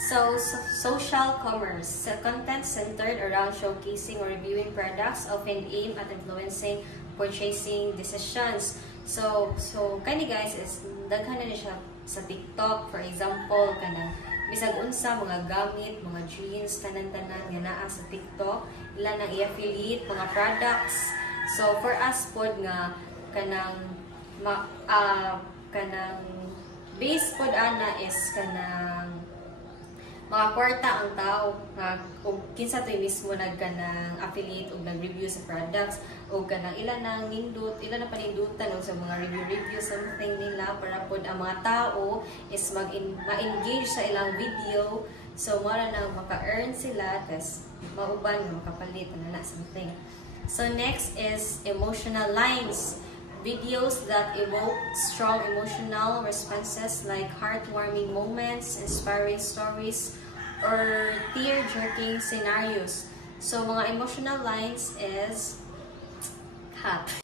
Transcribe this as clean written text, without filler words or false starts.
Social commerce, content centered around showcasing or reviewing products, often aim at influencing purchasing decisions. So kani guys is daghan na siya sa TikTok, for example, kanang bisag unsa mga gamit, mga jeans, tanan-tanan nga naa sa TikTok, ila nang i-affiliate mga products. So for us pod nga kanang kanang base pod ana is kanang mga kwarta ang tao kung kinsa to'y mismo nagkanang affiliate o nag-review sa products o kanang ilan nang nindot, ilan na panindutan o sa mga review something nila para pod ang mga tao is ma-engage sa ilang video, so mara na maka-earn sila tas mauban makapalit na something. So next is emotional lines, videos that evoke strong emotional responses like heartwarming moments, inspiring stories, or tear-jerking scenarios. So mga emotional lines is cut.